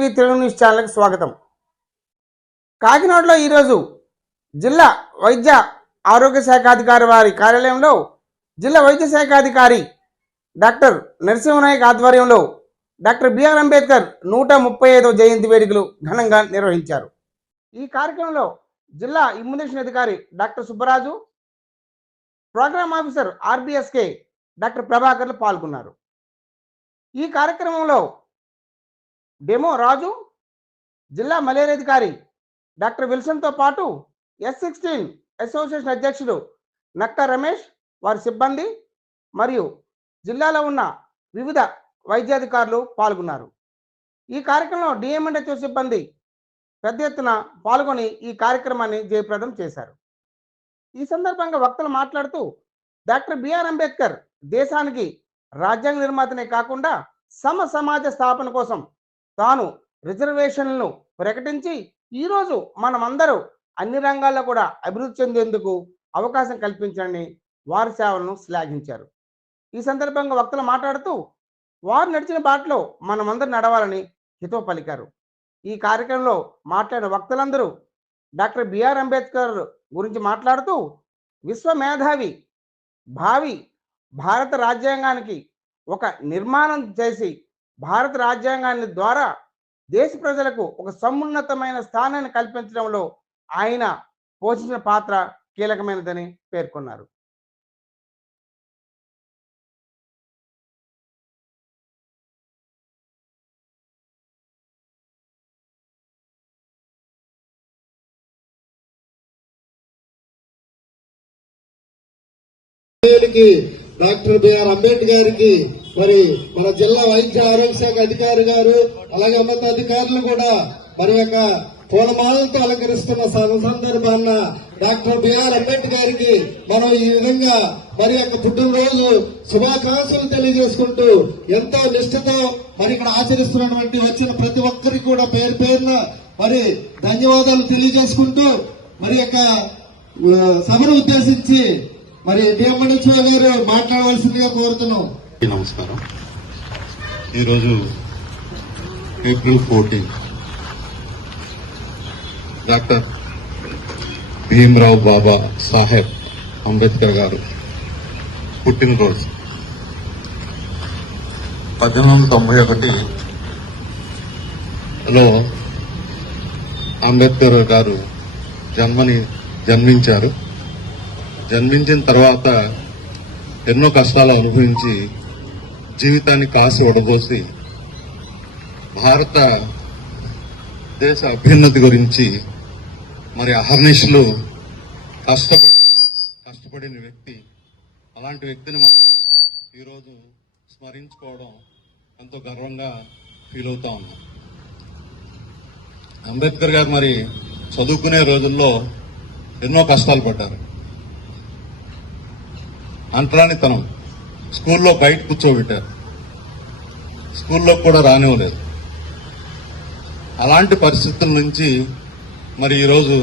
TV Telugu news ఛానల్కి స్వాగతం. కాకినాడలో ఈరోజు జిల్లా వైద్య ఆరోగ్య శాఖ అధికారి వారి కార్యాలయంలో జిల్లా వైద్య శాఖ అధికారి డాక్టర్ నరసింహనాయక్ ఆధ్వర్యంలో డాక్టర్ బిఆర్ అంబేద్కర్ 135వ జయంతి వేడుకలు ఘనంగా నిర్వహించారు. ఈ కార్యక్రమంలో జిల్లా ఇమ్యునేషన్ అధికారి doctor Subbaraju, programme officer RBSK doctor ప్రభాకర్లు పాల్గొన్నారు. ఈ కార్యక్రమంలో డెమో రాజు, జిల్లా మలేరియా అధికారి డాక్టర్ విల్సన్తో పాటు S16 అసోసియేషన్ అధ్యక్షుడు నక్కా రమేష్, వారి సిబ్బంది మరియు జిల్లాలో ఉన్న వివిధ వైద్యాధికారులు పాల్గొన్నారు. ఈ కార్యక్రమంలో డిఎంఎన్హెచ్ఓ సిబ్బంది పెద్ద ఎత్తున పాల్గొని ఈ కార్యక్రమాన్ని జయప్రదం చేశారు. ఈ సందర్భంగా వక్తలు మాట్లాడుతూ డాక్టర్ బిఆర్ అంబేద్కర్ దేశానికి రాజ్యాంగ నిర్మాతనే కాకుండా సమాజ స్థాపన కోసం తాను రిజర్వేషన్లను ప్రకటించి ఈరోజు మనమందరూ అన్ని రంగాల్లో కూడా అభివృద్ధి చెందేందుకు అవకాశం కల్పించాలని వారి సేవలను శ్లాఘించారు. ఈ సందర్భంగా వక్తలు మాట్లాడుతూ వారు నడిచిన బాటలో మనమందరూ నడవాలని హితవు పలికారు. ఈ కార్యక్రమంలో మాట్లాడిన వక్తలందరూ డాక్టర్ బిఆర్ అంబేద్కర్ గురించి మాట్లాడుతూ విశ్వ మేధావి, భావి భారత రాజ్యాంగానికి ఒక నిర్మాణం చేసి భారత రాజ్యాంగాన్ని ద్వారా దేశ ప్రజలకు ఒక సమున్నతమైన స్థానాన్ని కల్పించడంలో ఆయన పోషించిన పాత్ర కీలకమైనదని పేర్కొన్నారు. డాక్టర్ బిఆర్ అంబేద్కర్ గారికి మరి మన జిల్లా వైద్య ఆరోగ్య శాఖ అధికారి గారు అలాగే ఉన్నత అధికారులు కూడా మరి యొక్క పూలమాలతో అలంకరిస్తున్న సందర్భాన్న డాక్టర్ బిఆర్ అంబేద్కర్ గారికి మనం ఈ విధంగా మరి యొక్క పుట్టినరోజు శుభాకాంక్షలు తెలియజేసుకుంటూ ఎంతో నిష్ఠతో మరి ఇక్కడ ఆచరిస్తున్నటువంటి వచ్చిన ప్రతి ఒక్కరికి కూడా పేరు పేరున మరి ధన్యవాదాలు తెలియజేసుకుంటూ మరి యొక్క సభను ఉద్దేశించి మరి డిఎంఎన్హెచ్ఓ గారు మాట్లాడవలసిందిగా కోరుతున్నాం. నమస్కారం. ఈరోజు ఏప్రిల్ 14 డాక్టర్ భీమ్రావ్ బాబా సాహెబ్ అంబేద్కర్ గారు పుట్టినరోజు. 1891లో అంబేద్కర్ గారు జన్మించారు. జన్మించిన తర్వాత ఎన్నో కష్టాలు అనుభవించి జీవితాన్ని కాసి ఒడబోసి భారత దేశ అభ్యున్నతి గురించి మరి అహర్నిశలు కష్టపడిన వ్యక్తి. అలాంటి వ్యక్తిని మనం ఈరోజు స్మరించుకోవడం ఎంతో గర్వంగా ఫీల్ అవుతా ఉన్నాం. అంబేద్కర్ గారు మరి చదువుకునే రోజుల్లో ఎన్నో కష్టాలు పడ్డారు. అంటరానితనం, స్కూల్లో బయట కూర్చోబెట్టారు, స్కూల్లో కూడా రానివ్వలేదు. అలాంటి పరిస్థితుల నుంచి మరి ఈరోజు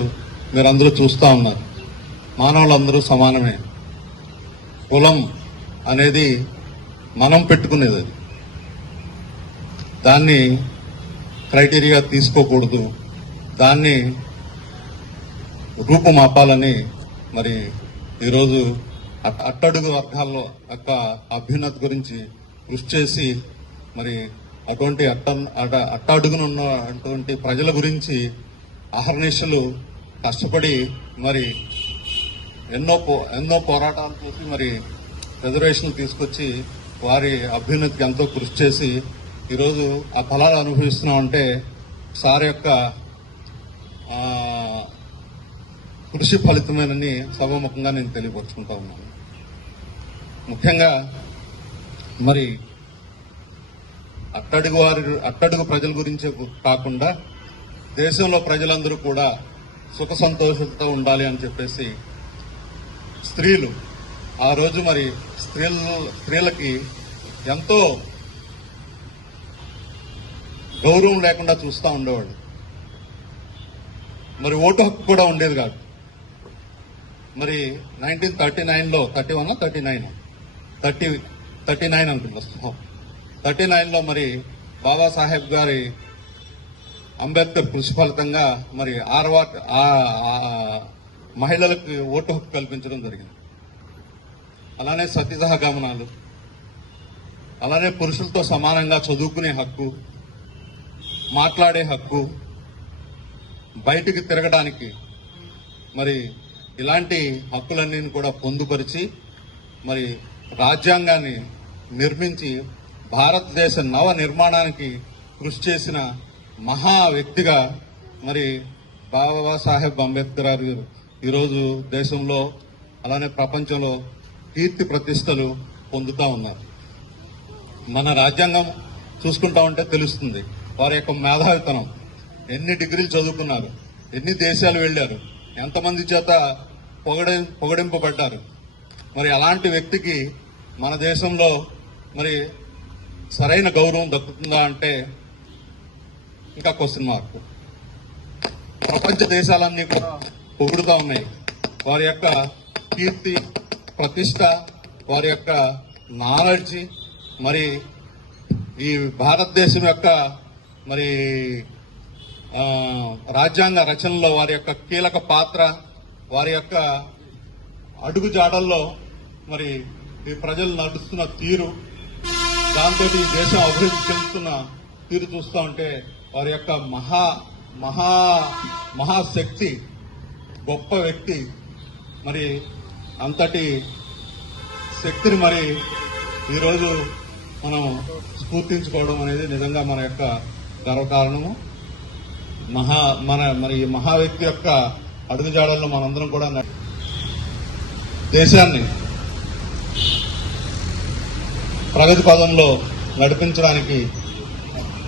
మీరందరూ చూస్తూ ఉన్నారు, మానవులందరూ సమానమే. కులం అనేది మనం పెట్టుకునేది, దాన్ని క్రైటీరియా తీసుకోకూడదు, దాన్ని రూపుమాపాలని మరి ఈరోజు అట్టడుగు వర్గాల్లో యొక్క అభ్యున్నతి గురించి కృషి చేసి మరి అటువంటి అట్టడుగునున్నటువంటి ప్రజల గురించి అహర్నిశలు కష్టపడి మరి ఎన్నో పోరాటాలు చేసి మరి రిజర్వేషన్లు తీసుకొచ్చి వారి అభ్యున్నతికి ఎంతో కృషి చేసి ఈరోజు ఆ ఫలాలు అనుభవిస్తున్నామంటే సార్ యొక్క కృషి ఫలితమేనని సభాముఖంగా నేను తెలియపరుచుకుంటా ఉన్నాను. ముఖ్యంగా మరి అట్టడుగు ప్రజల గురించి కాకుండా దేశంలో ప్రజలందరూ కూడా సుఖ సంతోషంతో ఉండాలి అని చెప్పేసి స్త్రీలు ఆ రోజు మరి స్త్రీలకి ఎంతో గౌరవం లేకుండా చూస్తూ ఉండేవాళ్ళు. మరి ఓటు హక్కు కూడా ఉండేది కాదు. మరి 1939లో 39 అనుకుంటున్నాం. 39లో మరి బాబాసాహెబ్ గారి అంబేద్కర్ కృషి ఫలితంగా మరి మహిళలకు ఓటు హక్కు కల్పించడం జరిగింది. అలానే సతీ సహగమనాలు, అలానే పురుషులతో సమానంగా చదువుకునే హక్కు, మాట్లాడే హక్కు, బయటికి తిరగడానికి మరి ఇలాంటి హక్కులన్నీ కూడా పొందుపరిచి మరి రాజ్యాంగాన్ని నిర్మించి భారతదేశ నవ నిర్మాణానికి కృషి చేసిన మహా వ్యక్తిగా మరి బాబాసాహెబ్ అంబేద్కర్ గారు ఈరోజు దేశంలో అలానే ప్రపంచంలో కీర్తి ప్రతిష్టలు పొందుతూ ఉన్నారు. మన రాజ్యాంగం చూసుకుంటా ఉంటే తెలుస్తుంది వారి యొక్క మేధావితనం. ఎన్ని డిగ్రీలు చదువుకున్నారు, ఎన్ని దేశాలు వెళ్లారు, ఎంతమంది చేత పొగడింపబడ్డారు. మరి అలాంటి వ్యక్తికి మన దేశంలో మరి సరైన గౌరవం దక్కుతుందా అంటే ఇంకా క్వశ్చన్ మార్క్. ప్రపంచ దేశాలన్నీ కూడా పొగుడుతూ ఉన్నాయి వారి యొక్క కీర్తి ప్రతిష్ట, వారి యొక్క నాలెడ్జి. మరి ఈ భారతదేశం యొక్క మరి రాజ్యాంగ రచనలో వారి యొక్క కీలక పాత్ర, వారి యొక్క అడుగుజాడల్లో మరి ఈ ప్రజలు నడుస్తున్న తీరు, దాంతో ఈ దేశం అభివృద్ధి చెందుతున్న తీరు చూస్తూ ఉంటే వారి యొక్క మహాశక్తి, గొప్ప వ్యక్తి. మరి అంతటి శక్తిని మరి ఈరోజు మనం స్ఫూర్తించుకోవడం అనేది నిజంగా మన యొక్క గర్వకారణము. మరి ఈ మహా వ్యక్తి యొక్క అడుగుజాడల్లో మనందరం కూడా దేశాన్ని ప్రగతి పదంలో నడిపించడానికి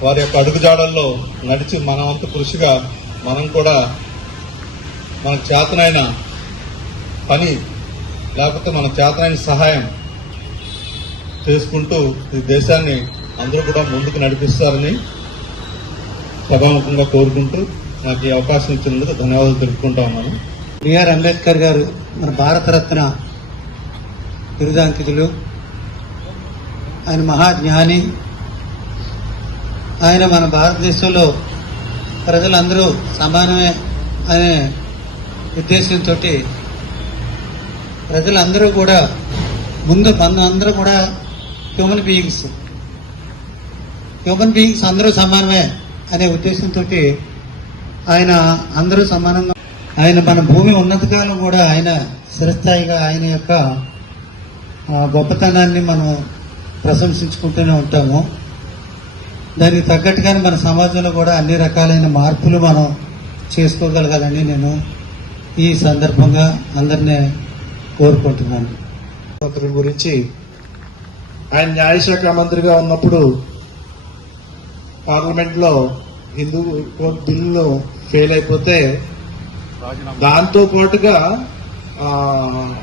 వారి యొక్క అడుగుజాడల్లో నడిచి మన వంతు కృషిగా మనం కూడా మనకు చేతనైన పని లేకపోతే మనకు చేతనైన సహాయం చేసుకుంటూ ఈ దేశాన్ని అందరూ కూడా ముందుకు నడిపిస్తారని సభాముఖంగా కోరుకుంటూ నాకు ఈ అవకాశం ఇచ్చినందుకు ధన్యవాదాలు తెలుపుకుంటా ఉన్నాను. బిఆర్ అంబేద్కర్ గారు మన భారతరత్న బిరుదాంకితులు. ఆయన మహాజ్ఞాని. ఆయన మన భారతదేశంలో ప్రజలందరూ సమానమే అనే ఉద్దేశంతో ప్రజలందరూ కూడా ముందు అందరూ కూడా హ్యూమన్ బీయింగ్స్ అందరూ సమానమే అనే ఉద్దేశంతో ఆయన అందరూ సమానంగా, ఆయన మన భూమి ఉన్నతకాలం కూడా ఆయన స్థిరస్థాయిగా ఆయన యొక్క గొప్పతనాన్ని మనం ప్రశంసించుకుంటూనే ఉంటాము. దానికి తగ్గట్టుగానే మన సమాజంలో కూడా అన్ని రకాలైన మార్పులు మనం చేసుకోగలగాలని నేను ఈ సందర్భంగా అందరినీ కోరుకుంటున్నాను. గురించి ఆయన న్యాయశాఖ మంత్రిగా ఉన్నప్పుడు పార్లమెంట్ లో హిందూ కోడ్ బిల్లు ఫెయిల్ అయిపోతే దాంతో పాటుగా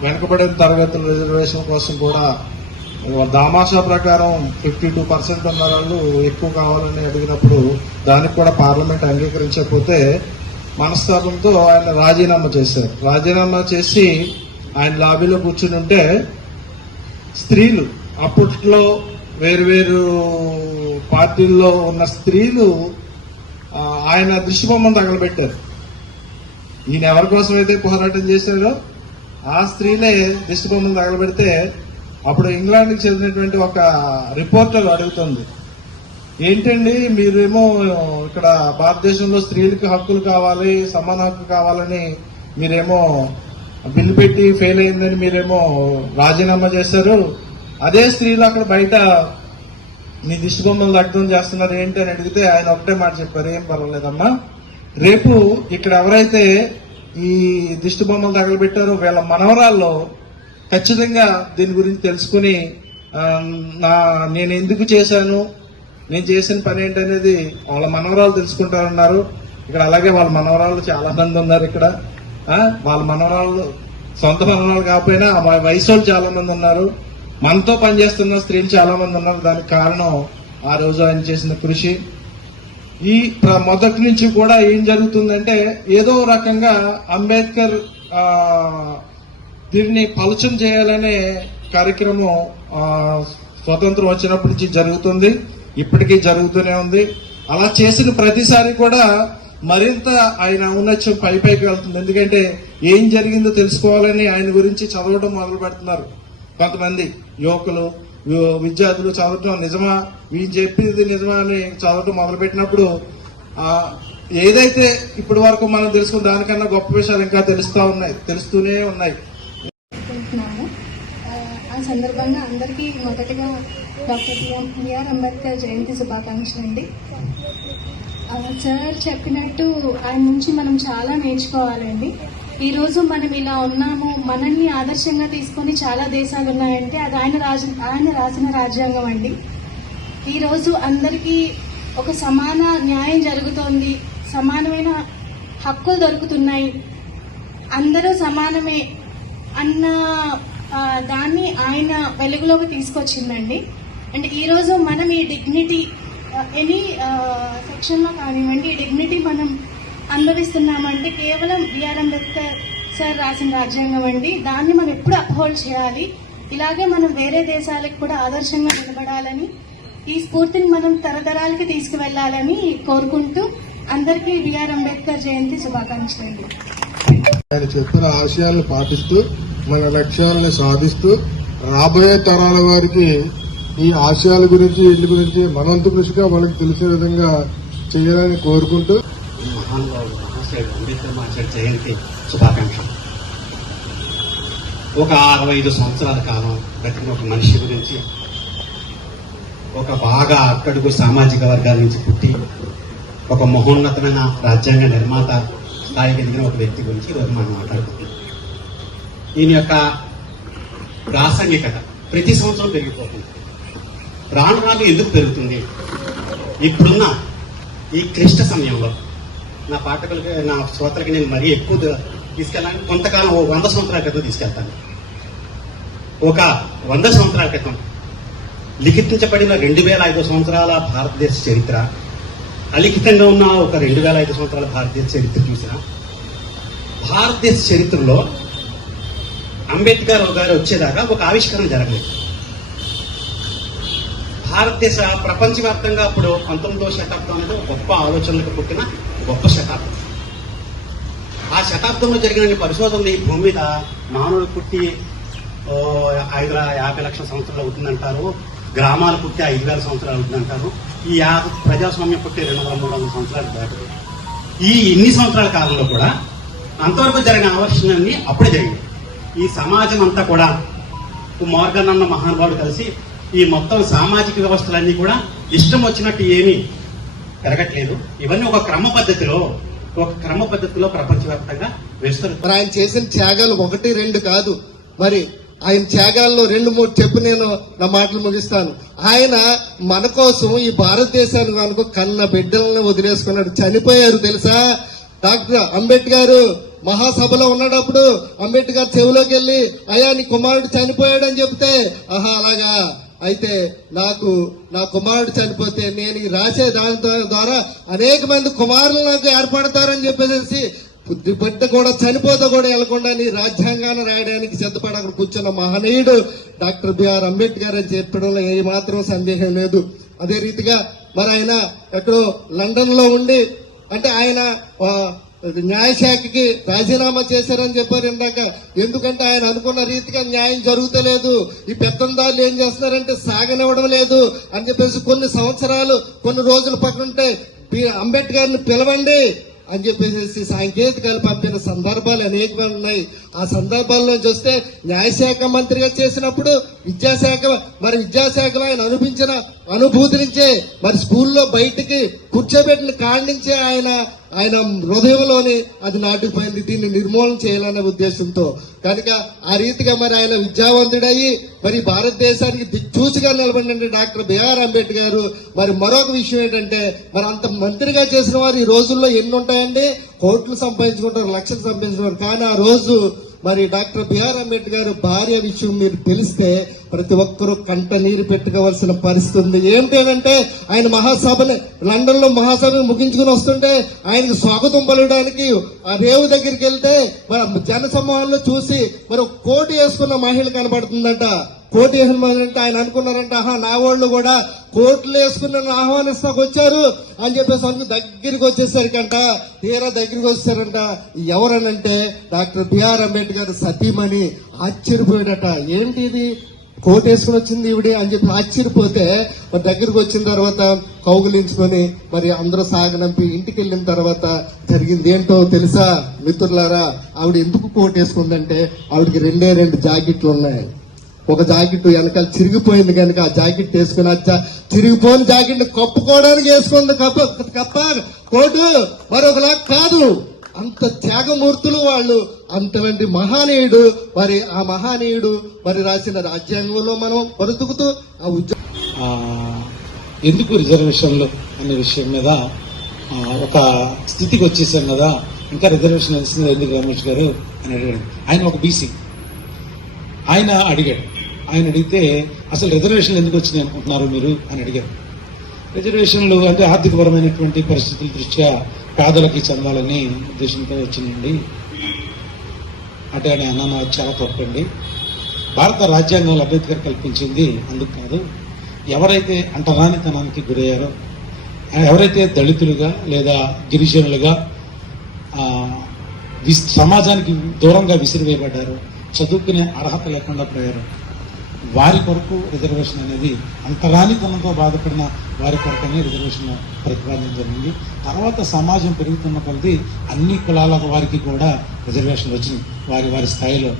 వెనుకబడిన తరగతుల రిజర్వేషన్ కోసం కూడా దామాషా ప్రకారం 52% ఉన్న వాళ్ళు ఎక్కువ కావాలని అడిగినప్పుడు దానికి కూడా పార్లమెంట్ అంగీకరించకపోతే మనస్తాపంతో ఆయన రాజీనామా చేశారు. రాజీనామా చేసి ఆయన లాబీలో కూర్చుని ఉంటే స్త్రీలు, అప్పట్లో వేరువేరు పార్టీల్లో ఉన్న స్త్రీలు ఆయన దృష్టిబొమ్మను తగలబెట్టారు. ఈయన ఎవరి కోసం అయితే పోరాటం చేశారో ఆ స్త్రీలే దిష్టిబొమ్మను తగలబెడితే అప్పుడు ఇంగ్లాండ్కి చెందినటువంటి ఒక రిపోర్టర్ అడుగుతుంది, ఏంటండి మీరేమో ఇక్కడ భారతదేశంలో స్త్రీలకు హక్కులు కావాలి, సమాన హక్కు కావాలని మీరేమో బిల్లు పెట్టి ఫెయిల్ అయిందని మీరేమో రాజీనామా చేశారు, అదే స్త్రీలు అక్కడ బయట మీ దిష్టిబొమ్మలు దగ్ధం చేస్తున్నారు ఏంటి అని అడిగితే ఆయన ఒకటే మాట చెప్పారు, ఏం పర్వాలేదమ్మా, రేపు ఇక్కడ ఎవరైతే ఈ దిష్టిబొమ్మలు తగలబెట్టారో వీళ్ళ మనవరాల్లో ఖచ్చితంగా దీని గురించి తెలుసుకుని నేను ఎందుకు చేశాను, నేను చేసిన పని ఏంటనేది వాళ్ళ మనవరాలు తెలుసుకుంటారన్నారు. ఇక్కడ అలాగే వాళ్ళ మనవరాలు చాలా మంది ఉన్నారు. ఇక్కడ వాళ్ళ మనవరాలు సొంత మనవరాలు కాకపోయినా మా వయసు వాళ్ళు చాలా మంది ఉన్నారు. మనతో పనిచేస్తున్న స్త్రీలు చాలా మంది ఉన్నారు. దానికి కారణం ఆ రోజు ఆయన చేసిన కృషి. ఈ మొదటి నుంచి కూడా ఏం జరుగుతుందంటే ఏదో రకంగా అంబేద్కర్ దీన్ని పలుచన చేయాలనే కార్యక్రమం స్వతంత్రం వచ్చినప్పటి నుంచి జరుగుతుంది, ఇప్పటికీ జరుగుతూనే ఉంది. అలా చేసిన ప్రతిసారి కూడా మరింత ఆయన ఔన్నత్యం పైకి వెళ్తుంది. ఎందుకంటే ఏం జరిగిందో తెలుసుకోవాలని ఆయన గురించి చదవడం మొదలు పెడుతున్నారు కొంతమంది యువకులు, విద్యార్థులు చదవటం. నిజమా, వీళ్ళు చెప్పింది నిజమా అని చదవటం మొదలు పెట్టినప్పుడు ఏదైతే ఇప్పటి వరకు మనం తెలుసుకున్న దానికన్నా గొప్ప విషయాలు ఇంకా తెలుస్తూనే ఉన్నాయి. ఆ సందర్భంగా అందరికీ మొదటగా డాక్టర్ బిఆర్ అంబేద్కర్ జయంతి శుభాకాంక్షలు అండి. సార్ చెప్పినట్టు ఆయన నుంచి మనం చాలా నేర్చుకోవాలండి. ఈరోజు మనం ఇలా ఉన్నాము, మనల్ని ఆదర్శంగా తీసుకొని చాలా దేశాలు ఉన్నాయంటే అది ఆయన రాసిన రాజ్యాంగం అండి. ఈరోజు అందరికీ ఒక సమాన న్యాయం జరుగుతోంది, సమానమైన హక్కులు దొరుకుతున్నాయి, అందరూ సమానమే అన్న దాన్ని ఆయన వెలుగులోకి తీసుకొచ్చిందండి. అండ్ ఈరోజు మనం ఈ డిగ్నిటీ ఎనీ సెక్షన్లో కానివ్వండి, ఈ డిగ్నిటీ మనం అనుభవిస్తున్నామంటే కేవలం బిఆర్ అంబేద్కర్ సార్ రాసిన రాజ్యాంగం అండి. దాన్ని మనం ఎప్పుడు అప్హోల్డ్ చేయాలి. ఇలాగే మనం వేరే దేశాలకు కూడా ఆదర్శంగా నిలబడాలని, ఈ స్ఫూర్తిని మనం తరతరాలకి తీసుకువెళ్లాలని కోరుకుంటూ అందరికీ బిఆర్ అంబేద్కర్ జయంతి శుభాకాంక్షలు అండి. ఆయన చెప్పిన ఆశయాలను పాటిస్తూ మన లక్ష్యాలను సాధిస్తూ రాబోయే తరాల వారికి ఈ ఆశయాల గురించి వీటి గురించి మనంతు కృషిగా వాళ్ళకి తెలిసే విధంగా చేయాలని కోరుకుంటూ మహానుభావుడు మహాశయుడు అంబేద్కర్ మహాశయుడు జయంతి శుభాకాంక్షలు. ఒక 65 సంవత్సరాల కాలం బ్రతికిన ఒక మనిషి గురించి, ఒక బాగా అట్టడుగు సామాజిక వర్గాల నుంచి పుట్టి ఒక మహోన్నతమైన రాజ్యాంగ నిర్మాత స్థాయికి ఎదిగిన ఒక వ్యక్తి గురించి ఈరోజు మనం మాట్లాడుతున్నాం. ఈయన యొక్క ప్రాసంగికత ప్రతి సంవత్సరం పెరిగిపోతుంది. రాను రాను ఎందుకు పెరుగుతుంది? ఇప్పుడున్న ఈ క్లిష్ట సమయంలో నా పాఠకులకి, నా శ్రోతలకి నేను మరీ ఎక్కువ తీసుకెళ్ళాలని కొంతకాలం 100 సంవత్సరాల క్రితం తీసుకెళ్తాను. ఒక 100 సంవత్సరాల క్రితం లిఖించబడిన 2005 సంవత్సరాల భారతదేశ చరిత్ర, అలిఖితంగా ఉన్న ఒక 2005 సంవత్సరాల భారతదేశ చరిత్ర చూసిన భారతదేశ చరిత్రలో అంబేద్కర్ గారు వచ్చేదాకా ఒక ఆవిష్కరణ జరగలేదు. భారతదేశ ప్రపంచవ్యాప్తంగా అప్పుడు 19వ శతాబ్దం అనేది ఒక గొప్ప ఆలోచనలకు పుట్టిన గొప్ప శతాబ్దం. ఆ శతాబ్దంలో జరిగిన పరిశోధనలు ఈ భూమి మీద మానవులు పుట్టి 50 లక్షల సంవత్సరాలు అవుతుందంటారు, గ్రామాలు పుట్టి 5,000 సంవత్సరాలు అవుతుందంటారు, ఈ ప్రజాస్వామ్యం పుట్టి 200-300 సంవత్సరాలు దాటి ఈ ఇన్ని సంవత్సరాల కాలంలో కూడా అంతవరకు జరిగిన ఆవర్షణాన్ని అప్పుడే జరిగింది. ఈ సమాజం అంతా కూడా మార్గన్ అన్న మహానుభావుడు కలిసి ఈ మొత్తం సామాజిక వ్యవస్థలన్నీ కూడా ఇష్టం వచ్చినట్టు ఏమీ పెరగట్లేదు. ఇవన్నీ ఒక క్రమ పద్ధతిలో ప్రపంచవ్యాప్తంగా విస్తృత. మరి ఆయన చేసిన త్యాగాలు 1-2 కాదు, మరి ఆయన త్యాగాల్లో 2-3 చెప్పి నేను నా మాటలు ముగిస్తాను. ఆయన మన కోసం ఈ భారతదేశానికి అనుకో కన్న బిడ్డలను వదిలేసుకున్నాడు, చనిపోయారు తెలుసా. డాక్టర్ అంబేద్కర్ మహాసభలో ఉన్నప్పుడు అంబేద్కర్ చెవిలోకి వెళ్ళి, అయ్యా నీ కుమారుడు చనిపోయాడు అని చెప్తే, ఆహా అలాగా, అయితే నాకు నా కుమారుడు చనిపోతే నేను రాసే దాని ద్వారా అనేక మంది కుమారులు నాకు ఏర్పడతారని చెప్పేసి బుద్ధి బిడ్డ కూడా చనిపోతే కూడా వెళ్లకుండా నీ రాజ్యాంగాన్ని రాయడానికి సిద్ధపడి అక్కడ కూర్చున్న మహనీయుడు డాక్టర్ బిఆర్ అంబేద్కర్ అని చెప్పడంలో ఏమాత్రం సందేహం లేదు. అదే రీతిగా మరి ఆయన ఎక్కడో లండన్ లో ఉండి, అంటే ఆయన న్యాయశాఖకి రాజీనామా చేశారని చెప్పారు ఇందాక. ఎందుకంటే ఆయన అనుకున్న రీతిగా న్యాయం జరుగుతలేదు, ఈ పెత్తందారులు ఏం చేస్తున్నారంటే సాగనివ్వడం లేదు అని చెప్పేసి కొన్ని రోజులు పక్కనుంటే అంబేద్కర్ ని పిలవండి అని చెప్పేసి సాంకేతికాలు పంపిన సందర్భాలు అనేకమే ఉన్నాయి. ఆ సందర్భాల్లో చూస్తే న్యాయశాఖ మంత్రిగా చేసినప్పుడు విద్యాశాఖలో ఆయన అనిపించిన అనుభూతి నుంచే మరి స్కూల్లో బయటికి కూర్చోబెట్టిన కాడి నుంచే ఆయన హృదయంలోని అది నాటుకుపోయింది, దీన్ని నిర్మూలన చేయాలనే ఉద్దేశంతో. కనుక ఆ రీతిగా మరి ఆయన విద్యావంతుడయ్యి మరి భారతదేశానికి దిక్చూచిగా నిలబడిన డాక్టర్ బిఆర్ అంబేద్కర్. మరి మరొక విషయం ఏంటంటే, మరి అంత మంత్రిగా చేసిన వారు ఈ రోజుల్లో ఎన్ని ఉంటాయండి? కోట్లు సంపాదించుకుంటారు, లక్షలు సంపాదించుకుంటారు. కానీ ఆ రోజు మరి డాక్టర్ బిఆర్ అంబేద్కర్ భార్య విషయం మీరు తెలిస్తే ప్రతి ఒక్కరూ కంట నీరు పెట్టుకోవాల్సిన పరిస్థితి ఉంది. ఏంటంటే ఆయన లండన్ లో మహాసభ ముగించుకుని వస్తుంటే ఆయనకు స్వాగతం పలకడానికి ఆ రేవు దగ్గరికి వెళ్తే మరి జన సమూహాల్లో చూసి మరి కోటు వేసుకున్న మహిళ కనబడుతుందట. కోర్టు వేసుకున్నారంటే ఆయన అనుకున్నారంట, ఆహా నా వాళ్ళు కూడా కోర్టులు వేసుకుని నన్ను ఆహ్వానిస్తాకు వచ్చారు అని చెప్పేసి అనుకుని దగ్గరికి వచ్చేసరికంట, తీరా దగ్గరికి వచ్చారంట ఎవరనంటే డాక్టర్ బిఆర్ అంబేద్కర్ సతీమణి. ఆశ్చర్యపోయాడట, ఏంటి ఇది కోట్ వేసుకుని వచ్చింది ఈవిడి అని చెప్పి ఆశ్చర్యపోతే మరి దగ్గరికి వచ్చిన తర్వాత కౌగులించుకొని మరి అందరూ సాగనంపి ఇంటికి వెళ్ళిన తర్వాత జరిగింది ఏంటో తెలుసా మిత్రులారా? ఆవిడ ఎందుకు కోట్ వేసుకుందంటే ఆవిడకి 2 జాకెట్లు ఉన్నాయి. ఒక జాకెట్ వెనకాల చిరిగిపోయింది కనుక ఆ జాకెట్ వేసుకుని చిరిగిపోయిన జాకెట్ కప్పుకోవడానికి వేసుకుంది కప్ప కోటు, మరొకలా కాదు. అంత త్యాగమూర్తులు వాళ్ళు. అంతవంటి మహానీయుడు మరి ఆ మహానీయుడు మరి రాసిన రాజ్యాంగంలో మనం బ్రతుకుతూ ఆ ఎందుకు రిజర్వేషన్లు అనే విషయం మీద ఒక స్థితికి వచ్చేసాం కదా, ఇంకా రిజర్వేషన్ తెలిసింది ఎందుకు రమేష్ గారు అని అడిగాడు. ఆయన ఒక బీసీ, ఆయన అడిగాడు. ఆయన అడిగితే అసలు రిజర్వేషన్లు ఎందుకు వచ్చినాయి అనుకుంటున్నారు మీరు అని అడిగారు. రిజర్వేషన్లు అంటే ఆర్థికపరమైనటువంటి పరిస్థితుల దృష్ట్యా పేదలకి చెందాలని ఉద్దేశంతో వచ్చినాయండి అంటే అని అన్న చాలా తప్పండి. భారత రాజ్యాంగంలో అంబేద్కర్ కల్పించింది అందుకు కాదు. ఎవరైతే అంటరానితనానికి గురయ్యారో, ఎవరైతే దళితులుగా లేదా గిరిజనులుగా సమాజానికి దూరంగా విసిరివేయబడ్డారో, చదువుకునే అర్హత లేకుండా పోయారు, వారి కొరకు రిజర్వేషన్ అనేది, అంతరానితనంతో బాధపడిన వారి కొరకనే రిజర్వేషన్ ప్రతిపాదించడం జరిగింది. తర్వాత సమాజం పెరుగుతున్న కొద్దీ అన్ని కులాల వారికి కూడా రిజర్వేషన్ వచ్చింది. వారి వారి స్థాయిలో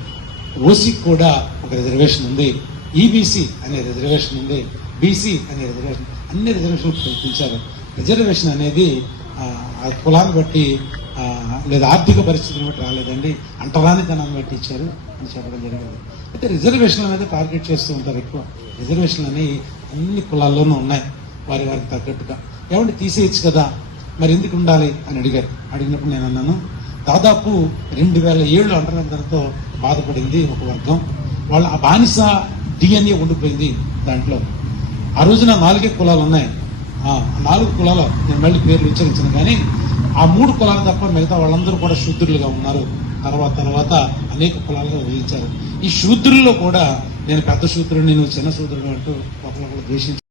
ఓసీకి కూడా ఒక రిజర్వేషన్ ఉంది, ఈబీసీ అనే రిజర్వేషన్ ఉంది, బీసీ అనే రిజర్వేషన్, అన్ని రిజర్వేషన్లు కల్పించారు. రిజర్వేషన్ అనేది ఆ కులాన్ని బట్టి లేదా ఆర్థిక పరిస్థితులను బట్టి రాలేదండి, అంటరానితనాన్ని బట్టి ఇచ్చారు అని చెప్పడం జరిగింది. అయితే రిజర్వేషన్ అనేది టార్గెట్ చేస్తూ ఉంటారు ఎక్కువ. రిజర్వేషన్లు అనేవి అన్ని కులాల్లోనూ ఉన్నాయి వారి వారికి తగ్గట్టుగా. ఏమంటే తీసేయచ్చు కదా, మరి ఎందుకు ఉండాలి అని అడిగారు. అడిగినప్పుడు నేను అన్నాను, దాదాపు 2000 ఏళ్ళు అంటరానితనంతో బాధపడింది ఒక వర్గం. వాళ్ళ ఆ బానిస డిఎన్ఏ ఉండిపోయింది దాంట్లో. ఆ రోజున 4 కులాలు ఉన్నాయి. 4 కులాలు నేను మళ్ళీ పేర్లు ఉచ్చరించను, కానీ ఆ 3 కులాలు తప్ప మిగతా వాళ్ళందరూ కూడా శూద్రులుగా ఉన్నారు. తర్వాత అనేక కులాలుగా విభజించారు. ఈ శూద్రుల్లో కూడా నేను పెద్ద శూద్రుడు, నేను చిన్న శూద్రుడు అంటూ ఒకరికొకరు ద్వేషించారు.